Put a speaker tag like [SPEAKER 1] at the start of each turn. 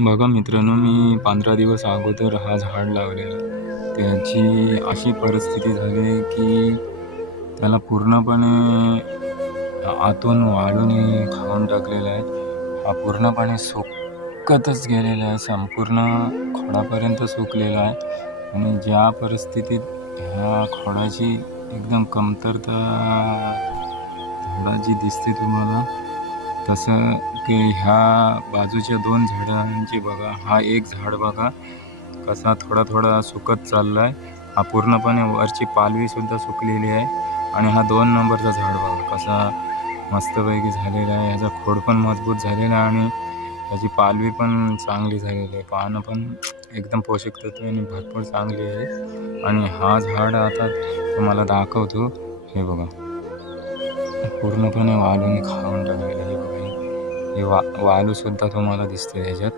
[SPEAKER 1] बघा मित्रांनो मी पंधरा दिवस अगोदर हा झाड लावलेला. त्याची अशी परिस्थिती झाली की त्याला पूर्णपणे आतून वाळून खाऊन टाकलेला आहे. हा पूर्णपणे सुकतच गेलेला आहे. संपूर्ण खोडापर्यंत सुकलेला आहे. आणि ज्या परिस्थितीत ह्या खोडाची एकदम कमतरता झाडाची दिसते तुम्हाला तसं ह्या बाजूच्या दोन झाडांची बघा हा एक झाड बघा कसा थोडा थोडा सुकत चालला आहे हा पूर्णपणे वरची पालवीसुद्धा सुकलेली आहे. आणि हा दोन नंबरचा झाड बघा कसा मस्तपैकी झालेला आहे. ह्याचा खोड पण मजबूत झालेला आहे आणि ह्याची पालवी पण चांगली झालेली आहे. पानं पण एकदम पोषक तत्वाने भरपूर चांगली आहे. आणि हा झाड आता तुम्हाला दाखवतो. हे बघा. पूर्णपणे वाळून खाऊन टाकलेलं हे वा वाळूसुद्धा तुम्हाला दिसते ह्याच्यात.